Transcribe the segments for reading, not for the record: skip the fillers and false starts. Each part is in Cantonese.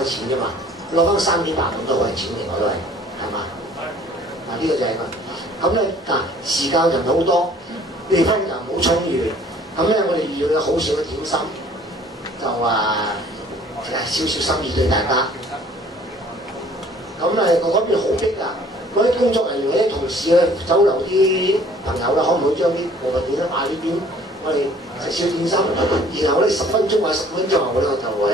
嘅錢啫嘛，攞翻3.8咁都係錢嚟，我都係嘛？嗱呢個就係個咁咧時間就唔係好多，地方又唔好充裕，咁咧我哋要有好少嘅點心，就少少心意對大家。咁嗰邊好逼啊！嗰啲工作人員、嗰啲同事咧，酒樓啲朋友啦，可唔可以將啲部分點心擺呢邊？我哋食少點心，然後咧10分鐘或10分鐘後咧，我就會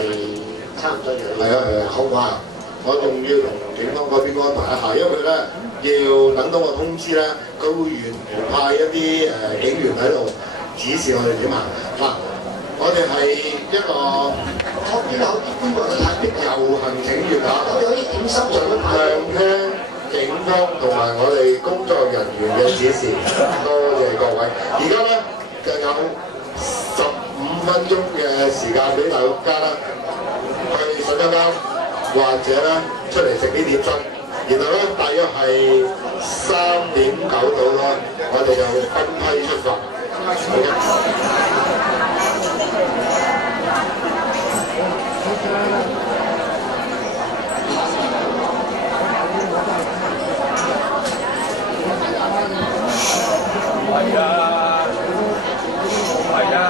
差唔多要。係啊，好唔好啊？我仲要同警方嗰邊安排一下，因為咧要等到我通知咧，佢會派一啲警員喺度指示我哋點行。嗱，我哋係一個遊行請願啊！有啲點心上都聆聽警方同埋我哋工作人員嘅指示，多謝各位。而家咧就有15分鐘嘅時間俾大家啦，去洗手間或者咧出嚟食啲點心，然後咧大約係3.9度啦，我哋就分批出發。係啊，係啊。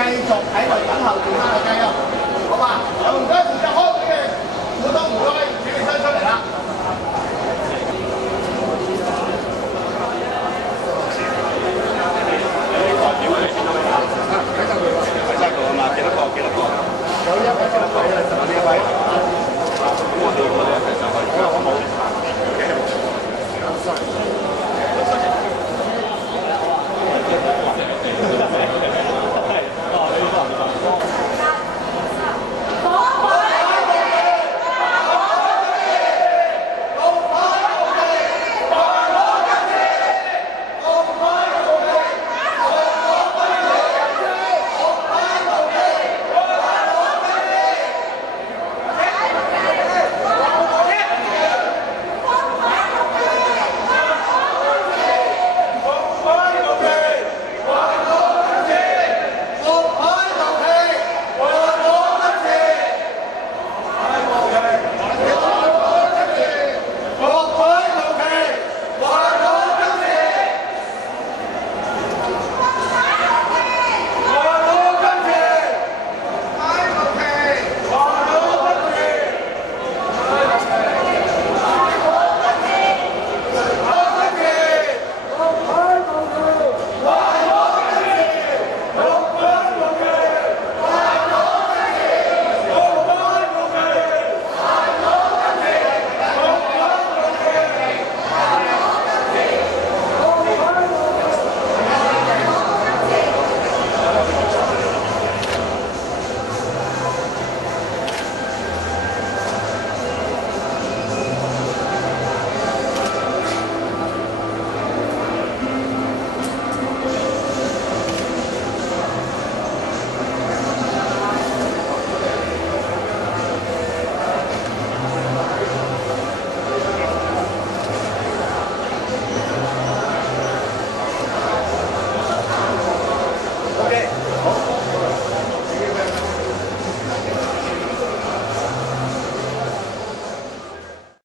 繼續喺度等候趙生嘅雞啊，好嘛？